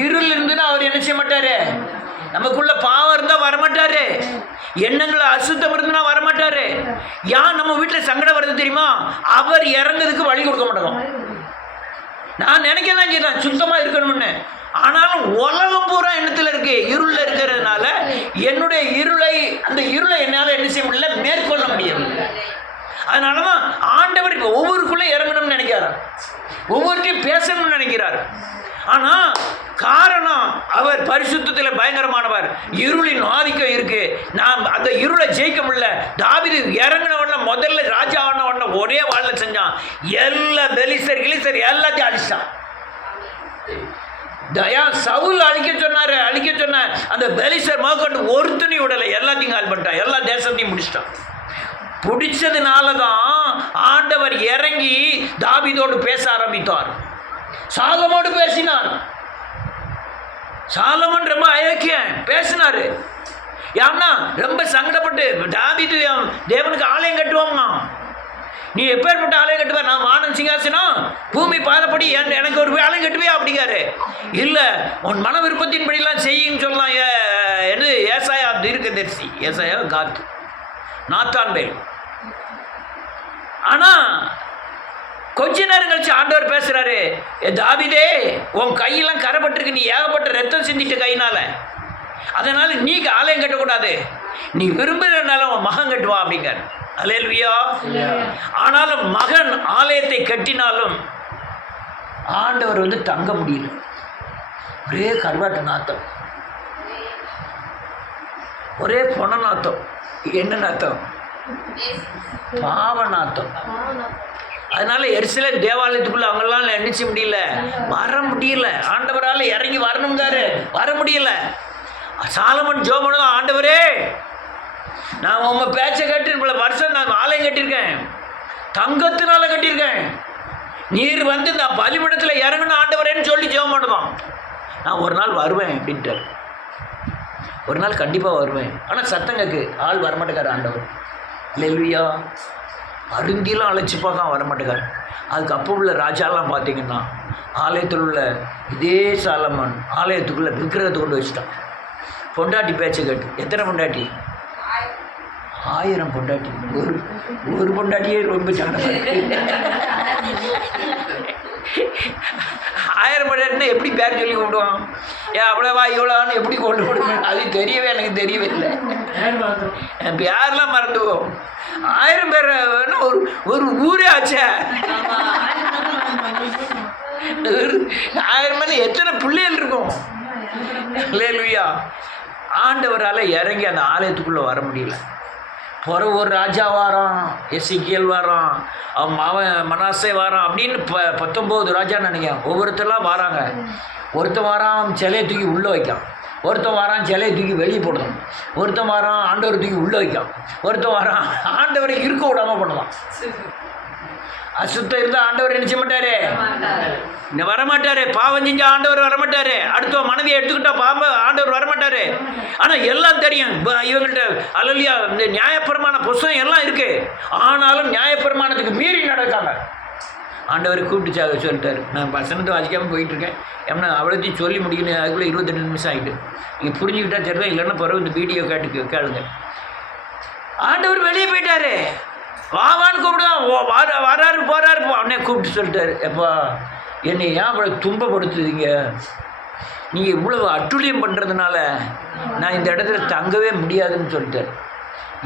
இருள் இருந்துன்னா அவர் என்ன செய்ய மாட்டாரு? நமக்குள்ள பாவம் இருந்தா வரமாட்டாரு, எண்ணங்களை அசுத்தம் இருந்துன்னா வரமாட்டாரு. யான் நம்ம வீட்டில் சங்கடம் வருது தெரியுமா? அவர் இறந்ததுக்கு வழி கொடுக்க மாட்டோம். நான் நினைக்கதான் செய்தான் சுத்தமா இருக்கணும்னு. ஆனாலும் உலகம் பூரா எண்ணத்தில் இருக்கு, இருள்ல இருக்கிறதுனால என்னுடைய இருளை, அந்த இருளை என்னால் என்ன செய்ய முடியல, மேற்கொள்ள முடியவில்லை. அதனால தான் ஆண்டவர் ஒவ்வொருக்குள்ளே இறங்கணும்னு நினைக்கிறார், ஒவ்வொருத்தையும் பேசணும்னு நினைக்கிறார். ஆனால் காரணம் அவர் பரிசுத்தத்தில் பயங்கரமானவர். இருளின் ஆதிக்கம் இருக்கு, நாம் அந்த இருளை ஜெயிக்க முடியல. தாவீது இறங்கினவன முதல்ல ராஜா ஆனவன ஒரே வாழ்ல செஞ்சான், எல்லா பெலிஸ்தர் கிளிஸ்தர் எல்லாத்தையும் அழிச்சான். சவுல் அழிக்க சொன்ன அந்த பெலிஸ்தர் முதற்கொண்டு ஒருத்தனி விடலை, எல்லாத்தையும் கால் பண்ணிட்டான், எல்லா தேசத்தையும் முடிச்சிட்டான். பிடிச்சதுனால தான் ஆண்டவர் இறங்கி தாவீதோடு பேச ஆரம்பித்தார், சாலமோடு பேசினார். சாலமன் ரொம்ப அயோக்கியன் பேசினாரு. ஏன்னா ரொம்ப சங்கடப்பட்டு, தாவீது தேவனுக்கு ஆலயம் கட்டுவோம்னா, நீ எப்பேற்பட்ட ஆலயம் கட்டுவ, நான் வானம் சிங்காசனம் பூமி பாதப்படி எனக்கு ஒரு ஆலயம் கட்டுவியா அப்படிங்காரு. இல்லை, உன் மன விருப்பத்தின்படிலாம் செய்யுன்னு சொல்லலாம். என்று ஏசாயா தீர்க்கதரிசி, ஏசாயா காத்து நாத்தான் பேல். ஆனால் கொஞ்ச நேரம் கழிச்சு ஆண்டவர் பேசுறாரு, தாவீதே உன் கையெல்லாம் கரைப்பட்டிருக்கு, நீ ஏகப்பட்ட ரத்தம் சிந்திட்ட கையினால, அதனால நீ ஆலயம் கட்டக்கூடாது, நீ விரும்புகிறனால உன் மகன் கட்டுவா அப்படிங்கார். அல்லேலூயா. ஆனாலும் மகன் ஆலயத்தை கட்டினாலும் ஆண்டவர் தங்க முடியல. ஒரே கருவாட்டு நாத்தம், ஒரே பொண நாத்தம். என்ன நாத்தம்? பாவ நாத்தம். அதனால எருசலேம் தேவாலயத்துக்குள்ள அவங்களாம் நினைச்ச முடியல, வர முடியல. ஆண்டவரால் இறங்கி வரணுங்காரு, வர முடியல. சாலமன் ஜோமனும், ஆண்டவரே நான் உங்க பேச்சை கேட்டு இவ்வளோ வருஷம் நான் ஆலயம் கட்டியிருக்கேன், தங்கத்தினால கட்டியிருக்கேன், நீர் இந்த பலிபீடத்தில் இறங்கணும் ஆண்டவரேன்னு சொல்லி ஜெபம் பண்ணுவான். நான் ஒரு நாள் வருவேன் அப்படின்ட்டார். ஒரு நாள் கண்டிப்பாக வருவேன். ஆனால் சத்தங்களுக்கு ஆள் வரமாட்டேக்கார் ஆண்டவர். அல்லேலூயா. அருந்திலாம் அழைச்சி பார்க்க வரமாட்டேக்கார். அதுக்கு அப்போ உள்ள ராஜாலாம் பார்த்தீங்கன்னா ஆலயத்தில் உள்ள இதே சாலமன் ஆலயத்துக்குள்ளே விக்கிரகத்தை கொண்டு வச்சுட்டான். பொண்டாட்டி பேச்சை கேட்டு. எத்தனை பொண்டாட்டி? 1000 பொண்டாட்டி. ஒரு பொண்டாட்டியே ரொம்ப சங்கடமாக இருக்கு. 1000 பொண்டாட்டினா எப்படி பேர் சொல்லி கூப்பிடுவான்? அவ்வளோவா இவ்வளோன்னு எப்படி கொண்டு கொடுக்கணும் அது தெரியவே எனக்கு தெரியவே இல்லை. என் பேர்லாம் மறந்துவோம். 1000 பேர் வேணும், ஒரு ஊரே ஆச்சே. 1000 பேர் எத்தனை பிள்ளைகள் இருக்கும்? அல்லேலூயா. ஆண்டவரால் இறங்கி அந்த ஆலயத்துக்குள்ளே வர முடியல. பிறகு ஒரு ராஜா வாரான், எசேக்கியேல் வாரான், அவன் மனாசே வாரான் அப்படின்னு 19 ராஜா நினைக்கிறேன். ஒவ்வொருத்தரெலாம் வராங்க. ஒருத்தன் வாரான் சிலையை தூக்கி உள்ளே வைக்கான், ஒருத்தன் வாரான் சிலையை தூக்கி வெளியே போடணும், ஒருத்தன் வாரான் ஆண்டவரை தூக்கி உள்ளே வைக்கான், ஒருத்தன் வாரான் ஆண்டவரை இருக்க விடாமல் பண்ணலாம். அசுத்தம் இருந்தால் ஆண்டவர் நினைச்ச மாட்டாரு, வரமாட்டாரு. பாவம் செஞ்சா ஆண்டவர் வரமாட்டாரு. அடுத்த மனைவியை எடுத்துக்கிட்டா ஆண்டவர் வரமாட்டாரு. ஆனால் எல்லாம் தெரியும் இவங்கள்ட்ட. அல்லேலூயா. இந்த நியாயப்பிரமாண புஸ்தகம் எல்லாம் இருக்கு, ஆனாலும் நியாயப்பிரமாணத்துக்கு மீறி நடக்காங்க. ஆண்டவரை கூப்பிட்டு சொல்லிட்டாரு, நான் வசனத்தை வாசிக்காமல் போயிட்டுருக்கேன், ஏன்னா அவ்வளோத்தையும் சொல்லி முடிக்கணும். அதுக்குள்ளே 22 நிமிஷம் ஆகிட்டு. நீங்கள் புரிஞ்சுக்கிட்டா சரிதான், இல்லைன்னா பிறகு இந்த வீடியோ கேளுங்க. ஆண்டவர் வெளியே போயிட்டாரு. வாவான்னு கூப்பிடுதான், வராரு போகிறாரு. அவனே கூப்பிட்டு சொல்லிட்டாரு, எப்பா என்னை ஏன் அவ்வளோ துன்பப்படுத்துறீங்க? நீங்கள் இவ்வளவு அட்டுழியம் பண்ணுறதுனால நான் இந்த இடத்துல தங்கவே முடியாதுன்னு சொல்லிட்டார்.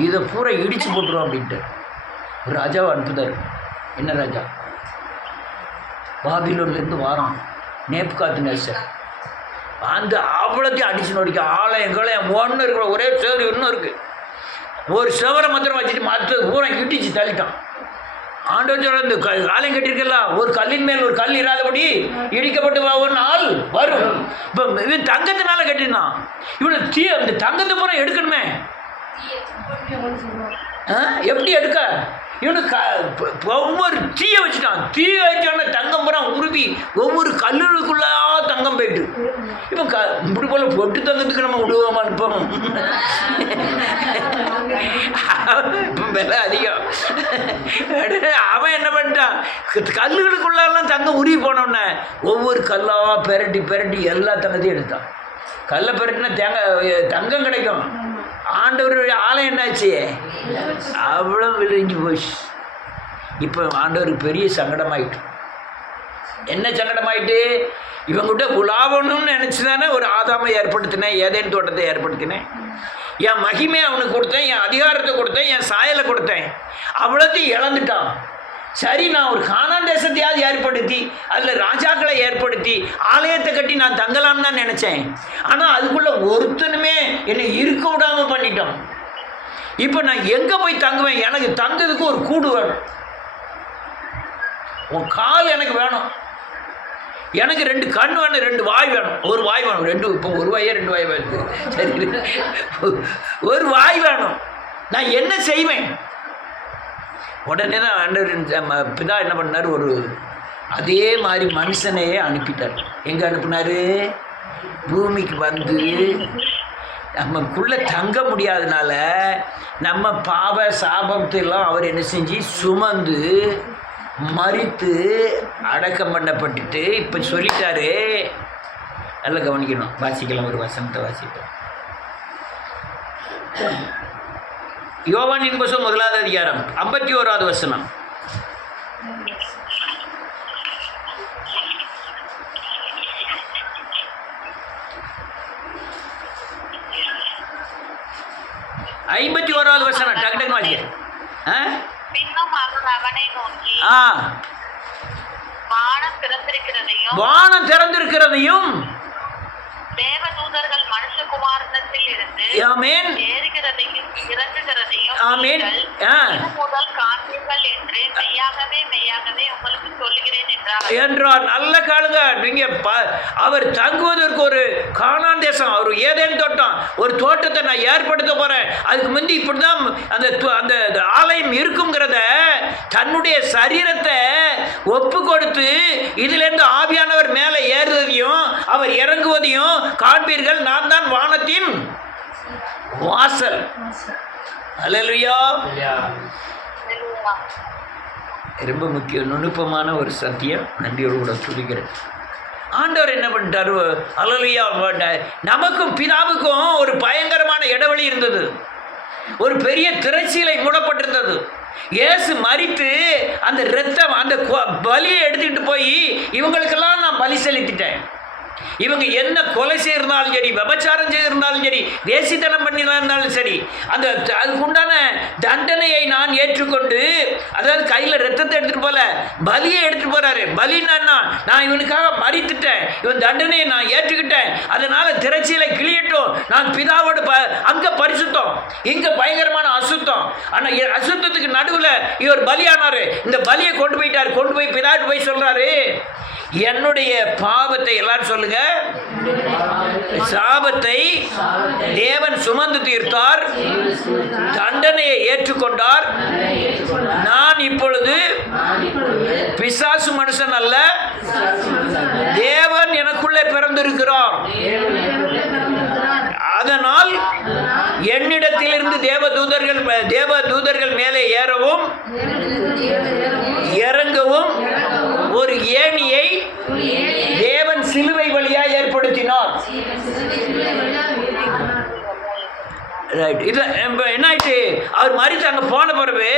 இதை பூரா இடித்து போட்டுருவோம் அப்படின்ட்டு ஒரு ராஜாவை அனுப்புதார். என்ன ராஜா? பாபிலோன்லேருந்து வாரான் நேபுகாத்நேசர். அந்த அவ்வளோத்தையும் அடிச்சு நோடிக்க ஆலயங்களையும் ஒன்று இருக்கிற ஒரே சேர் இன்னும் இருக்குது. ஒரு செவரை மாத்திரம் வச்சுட்டு மற்ற பூரா இடிச்சு தள்ளிட்டான். ஆண்டவர் சொல்ற, இந்த ஆலயம் கட்டியிருக்கல, ஒரு கல்லின் மேல் ஒரு கல் இராதபடி இடிக்கப்பட்டு ஒரு நாள் வரும். இப்போ இவன் தங்கத்தினால கட்டிருந்தான், இவனை இந்த தங்கத்தை பூரா எடுக்கணுமே. எப்படி எடுக்க? இவனுக்கு ஒவ்வொரு தீயை வச்சுட்டான். தீயை வச்சோன்னா தங்கம் பூரா உருவி ஒவ்வொரு கல்லுக்குள்ளா தங்கம் போயிட்டு. இப்போ இப்படி போல பொட்டு தங்கத்துக்கு நம்ம விடுவோமா? அனுப்போம் விலை அதிகம். அவன் என்ன பண்ணிட்டான், கல்லுகளுக்குள்ளெல்லாம் தங்கம் உருவி போனோன்னே ஒவ்வொரு கல்லாக பெரட்டி பெரட்டி எல்லா தங்கத்தையும் எடுத்தான். கல்லை பெரட்டினா தங்கம் கிடைக்கும். ஆண்டவருடைய ஆலயம் என்னாச்சு? அவ்வளோ விளைஞ்சு போச்சு. இப்போ ஆண்டவருக்கு பெரிய சங்கடமாயிட்டு. என்ன சங்கடமாயிட்டு? இவங்ககிட்ட உலாவணும்னு நினச்சி தானே ஒரு ஆதாமை ஏற்படுத்தினேன், ஏதேன் தோட்டத்தை ஏற்படுத்தினேன். என் மகிமை அவனுக்கு கொடுத்தேன், என் அதிகாரத்தை கொடுத்தேன், என் சாயலை கொடுத்தேன். அவ்வளோத்தையும் இழந்துட்டான். சரி, நான் ஒரு கானான் தேசத்தையாவது ஏற்படுத்தி அதில் ராஜாக்களை ஏற்படுத்தி ஆலயத்தை கட்டி நான் தங்கலாம்னு தான் நினச்சேன். ஆனால் அதுக்குள்ளே ஒருத்தனுமே என்னை இருக்க விடாமல் பண்ணிட்டோம். இப்போ நான் எங்கே போய் தங்குவேன்? எனக்கு தங்குறதுக்கு ஒரு கூடு வேணும், உன் கால் எனக்கு வேணும், எனக்கு 2 கண் வேணும், 2 வாய் வேணும், ஒரு வாய் வேணும், 2 இப்போ ஒரு வாயே 2 வாய் வேணும். சரி, ஒரு வாய் வேணும். நான் என்ன செய்வேன்? உடனே தான் ஆண்டவர் பிதா என்ன பண்ணார்? ஒரு அதே மாதிரி மனுஷனையே அனுப்பிட்டார். எங்கே அனுப்புனார்? பூமிக்கு வந்து நமக்குள்ளே தங்க முடியாதனால நம்ம பாவ சாபத்தையெல்லாம் அவர் என்ன செஞ்சு சுமந்து மரித்து அடக்கம் பண்ணப்பட்டுட்டு இப்போ சொல்லிட்டாரு. நல்லா கவனிக்கணும். வாசிக்கலாம், ஒரு வசனத்தை வாசிப்போம். யோவானின் புஸ்தகம் 1ஆம் அதிகாரம் 51வது வசனம். ஐம்பத்தி 1வது வசனம். டக்கு டக்குன்னு வாசிக்க. வானம் திறந்திருக்கிறதையும் தேவதூதர்கள் மனுஷகுமாரனிடத்தில் இருந்து ஏறுகிறதையும் இறங்குகிறதையும் முதல் காண்பீர்கள் என்று மெய்யாகவே மெய்யாகவே உங்களுக்கு சொல்லுகிறேன் என்றார். நல்ல காலுங்க. நீங்க அவர் தங்குவதற்கு ஒரு கானான் தேசம், ஒரு ஏதேன் தோட்டம், ஒரு தோட்டத்தை நான் ஏற்படுத்த போறேன். அதுக்கு முந்தி இப்படிதான் அந்த ஆலயம் இருக்குங்கிறத தன்னுடைய சரீரத்தை ஒப்பு கொடுத்து இதிலிருந்து ஆவியானவர் மேலே ஏறுவதையும் அவர் இறங்குவதையும் காண்பீர்கள். நான் தான் வானத்தின் வாசல். அல்லேலூயா. ரொம்ப முக்கிய நுணுப்பமான ஒரு சத்தியம். நன்றியோடு கூட சொல்லிக்கிறேன். ஆண்டவர் என்ன பண்ணிட்டாரு? அல்லேலூயா. நமக்கும் பிதாவுக்கும் ஒரு பயங்கரமான இடைவெளி இருந்தது. ஒரு பெரிய திரைச்சீலை மூடப்பட்டிருந்தது. இயேசு மரித்து அந்த இரத்தம், அந்த பலியை எடுத்துக்கிட்டு போய் இவங்களுக்கெல்லாம் நான் பலி செலுத்திட்டேன். இவங்க என்ன கொலை செய்திருந்தாலும் சரி, விபச்சாரம் செய்திருந்தாலும் சரி, வேசித்தனம் பண்ணியிருந்தாலும் சரி, அதுக்குண்டான தண்டனையை நான் ஏற்றுக்கொண்டு, அதாவது கையில் ரத்தத்தை எடுத்துகிட்டு போல பலியை எடுத்துகிட்டு போகிறாரு. பலின்னா நான் இவனுக்காக மரித்துட்டேன், இவன் தண்டனையை நான் ஏற்றுக்கிட்டேன், அதனால் திரைச்சீலை கிளியட்டும். நான் பிதாவோடு அங்கே பரிசுத்தம், இங்கே பயங்கரமான அசுத்தம். ஆனால் அசுத்தத்துக்கு நடுவில் இவர் பலியானார். இந்த பலியை கொண்டு போயிட்டார். கொண்டு போய் பிதாட்டு போய் சொல்கிறாரு, என்னுடைய பாவத்தை, எல்லாரும் சொல்லுங்க, சாபத்தை தேவன் சுமந்து தீர்த்தார், தண்டனையை ஏற்றுக்கொண்டார். நான் இப்பொழுது பிசாசு மனுஷன் அல்ல, தேவன் எனக்குள்ளே பிறந்திருக்கிறார். அதனால் என்னிடத்திலிருந்து தேவதூதர்கள் மேலே ஏறவும் இறங்கவும் ஒரு ஏணியை தேவன் சிலுவை வழியாக ஏற்படுத்தினார். இது என்ன ஆயிட்டு? அவர் மரித்து அங்கே போன பிறகு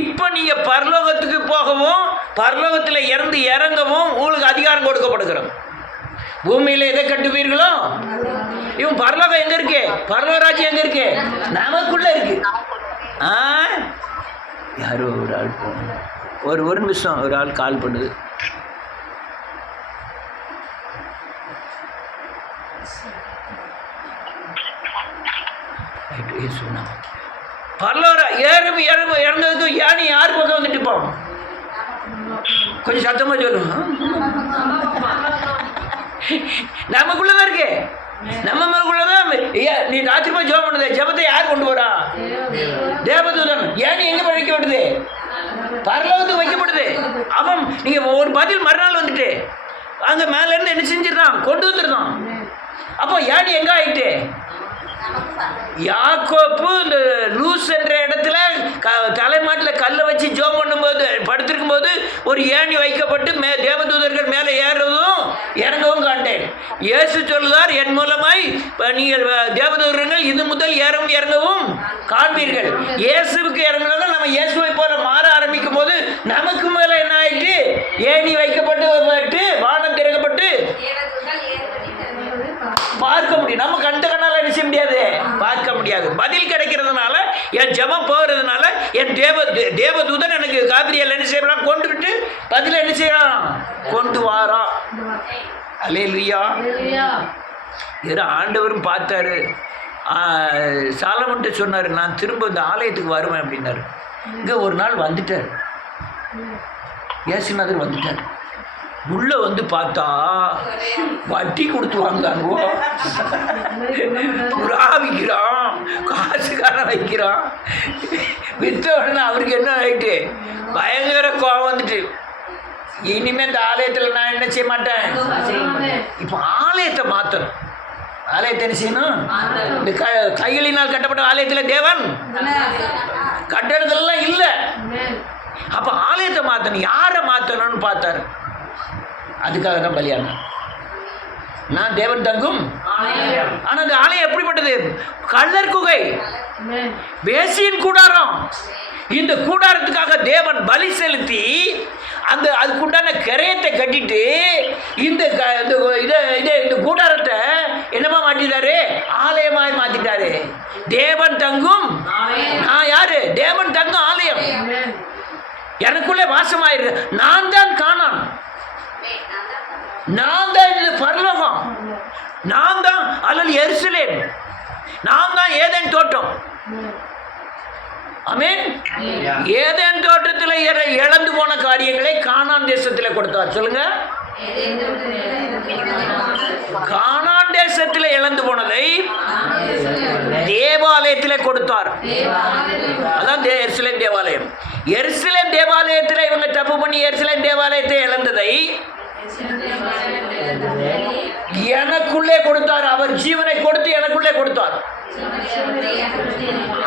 இப்போ நீங்கள் பரலோகத்துக்கு போகவும் பரலோகத்தில் இறந்து இறங்கவும் உங்களுக்கு அதிகாரம் கொடுக்கப்படுகிறோம். பூமியில் எதை கட்டுவீர்களோ, இவன் பரலோகம் எங்கே இருக்கு? பரலோகராஜ்யம் எங்கே இருக்கு? நமக்குள்ளே இருக்கு. யாரோ ஒரு ஆள் ஒரு நிமிஷம், ஒரு ஆள் கால் பண்ணுது. பரலோர இறந்ததுக்கு யானி யார் பக்கம் வந்துட்டு போம்? கொஞ்சம் சத்தமாக சொல்லுங்க. நமக்குள்ளதான் இருக்கு, நம்ம மேற்குள்ளதான். நீ ராத்திரிமா ஜெபம் பண்ணுது, ஜெபத்தை யார் கொண்டு வரா? தேவதூதன். ஏன் எங்க வைக்கப்படுது? பரலோகத்துக்கு வைக்கப்படுது. அவன் நீங்க ஒரு பதில் மறுநாள் வந்துட்டு அங்க மேல இருந்து என்ன செஞ்சிருந்தான்? கொண்டு வந்துருந்தான். அப்போ யானி எங்க ஆயிட்டு? யாக்கோப்பு இந்த லூஸ் என்ற இடத்துல தலைமாட்டில் கல்லை வச்சு ஜோம் பண்ணும்போது படுத்திருக்கும் போது ஒரு ஏணி வைக்கப்பட்டு தேவதூதர்கள் மேலே ஏறுவதும் இறங்கவும் காண்டேன். இயேசு சொல்லுதார், என் மூலமாய் நீங்கள் தேவதூதர்கள் இது முதல் இறங்கவும் காண்பீர்கள். இயேசுவுக்கு இறங்கினது நம்ம இயேசுவை போல மாற ஆரம்பிக்கும் போது நமக்கு மேலே என்ன ஆயிட்டு? ஏணி வைக்கப்பட்டு வானம் திறக்கப்பட்டு பார்க்க முடியும். நம்ம கண்ட கண்ணால் என்ன செய்ய முடியாது, பார்க்க முடியாது. பதில் கிடைக்கிறதுனால, என் ஜெபம் போகிறதுனால, என் தேவதூதன் எனக்கு காபிரியல் என்ன செய்யலாம், கொண்டுகிட்டு பதில் என்ன செய்யலாம், கொண்டு வாரான். அல்லேலூயா. ஆண்டவரும் பார்த்தாரு. சாலமன்ட்ட சொன்னார், நான் திரும்ப இந்த ஆலயத்துக்கு வருவேன் அப்படின்னாரு. இங்கே ஒரு நாள் வந்துட்டார், இயேசுநாதர் வந்துட்டார். உள்ளே வந்து பார்த்தா வட்டி கொடுத்து வாங்காங்கோ, புறா விற்கிறான், காசுக்காரன் வைக்கிறான். விற்ற உடனே அவருக்கு என்ன ஆகிட்டு பயங்கர கோவம் வந்துட்டு, இனிமேல் இந்த ஆலயத்தில் நான் என்ன செய்ய மாட்டேன். இப்போ ஆலயத்தை மாற்றணும். ஆலயத்தை என்ன செய்யணும், இந்த கைகளினால் கட்டப்பட்ட ஆலயத்தில் தேவன் கட்டடத்துலாம் இல்லை. அப்போ ஆலயத்தை மாற்றணும். யாரை மாற்றணும்னு பார்த்தாரு. அதுக்காக தான் பலியானம். நான் தேவன் தங்கும். ஆனால் அந்த ஆலயம் எப்படிப்பட்டது, கள்ளர் குகை, வேசியின் கூடாரம். இந்த கூடாரத்துக்காக தேவன் பலி செலுத்தி அந்த அதுக்குண்டான கரையத்தை கட்டிட்டு இந்த கூடாரத்தை என்னமா மாற்றிட்டாரு, ஆலயமாய் மாத்திட்டாரு. தேவன் தங்கும், நான் யாரு, தேவன் தங்கும் ஆலயம். எனக்குள்ளே வாசமாயிரு. நான் தான் காணான், நான் தான் இது பரலோகம், நான் தான் அல்லது எருசலேம், நான் தான் ஏதேன் தோட்டம். ஆமென். ஏதேன் தோட்டத்தில் இழந்து போன காரியங்களை கானான் தேசத்தில் கொடுத்தார். சொல்லுங்க, கானான் தேசத்தில் இழந்து போனதை தேவாலயத்தில் கொடுத்தார். அதான் எருசலேம் தேவாலயம். எருசலேம் தேவாலயத்தில் இவங்க தப்பு பண்ணி எருசலேம் தேவாலயத்தை இழந்ததை எனக்குள்ளே கொடுத்தார். அவர் ஜீவனை கொடுத்து எனக்குள்ளே கொடுத்தார்.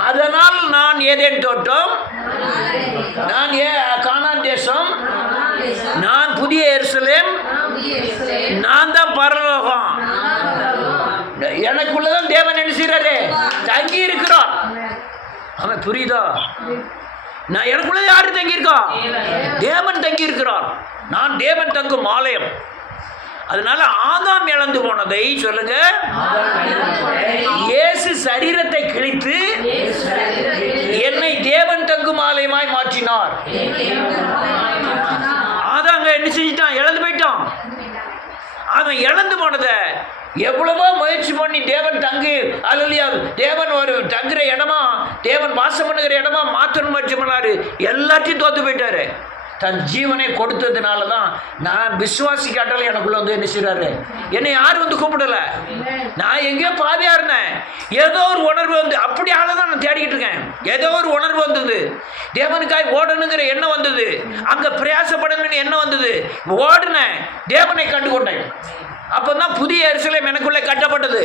அதனால் நான் ஏதேன் தோட்டம், நான் கானான் தேசம், நான் புதிய எருசலேம், நான் தான் பரலோகம். எனக்குள்ளதான் தேவன் என்ன செய்றாரு, தங்கி இருக்கிறார். அவன் புரியுதா? நான் எனக்குள்ள யாரு தங்கி இருக்கா, தேவன் தங்கி இருக்கிறார். நான் தேவன் தங்கும் ஆலயம். அதனால ஆதாம் இழந்து போனதை சொல்லுங்க, இயேசு சரீரத்தை கிழித்து என்னை தேவன் தங்கும் ஆலயமாய் மாற்றினார். ஆதாங்க என்ன செஞ்சிட்டான், இழந்து போயிட்டான். அவன் இழந்து போனதை எவ்வளவோ முயற்சி பண்ணி தேவன் தங்கு அல்லையா, தேவன் ஒரு தங்குற இடமா, தேவன் வாசம் பண்ணுகிற இடமா மாற்றணும் முயற்சி பண்ணாரு. எல்லாத்தையும் தோத்து போயிட்டாரு. தன் ஜீவனை கொடுத்ததுனால தான் நான் விசுவாசிக்காட்டாலும் எனக்குள்ள வந்து என்ன செய்றாரு, என்னை யாரும் வந்து கூப்பிடல. நான் எங்கேயோ பாதியா இருந்தேன், ஏதோ ஒரு உணர்வு வந்து அப்படி ஆளை தான் நான் தேடிக்கிட்டு இருக்கேன். ஏதோ ஒரு உணர்வு வந்தது, தேவனுக்காய் ஓடணுங்கிற எண்ணம் வந்தது, அங்கே பிரயாசப்படணும்னு எண்ணம் வந்தது. ஓடுனேன், தேவனை கண்டு கொண்டேன். அப்போ தான் புதிய எருசலேம் எனக்குள்ளே கட்டப்பட்டது.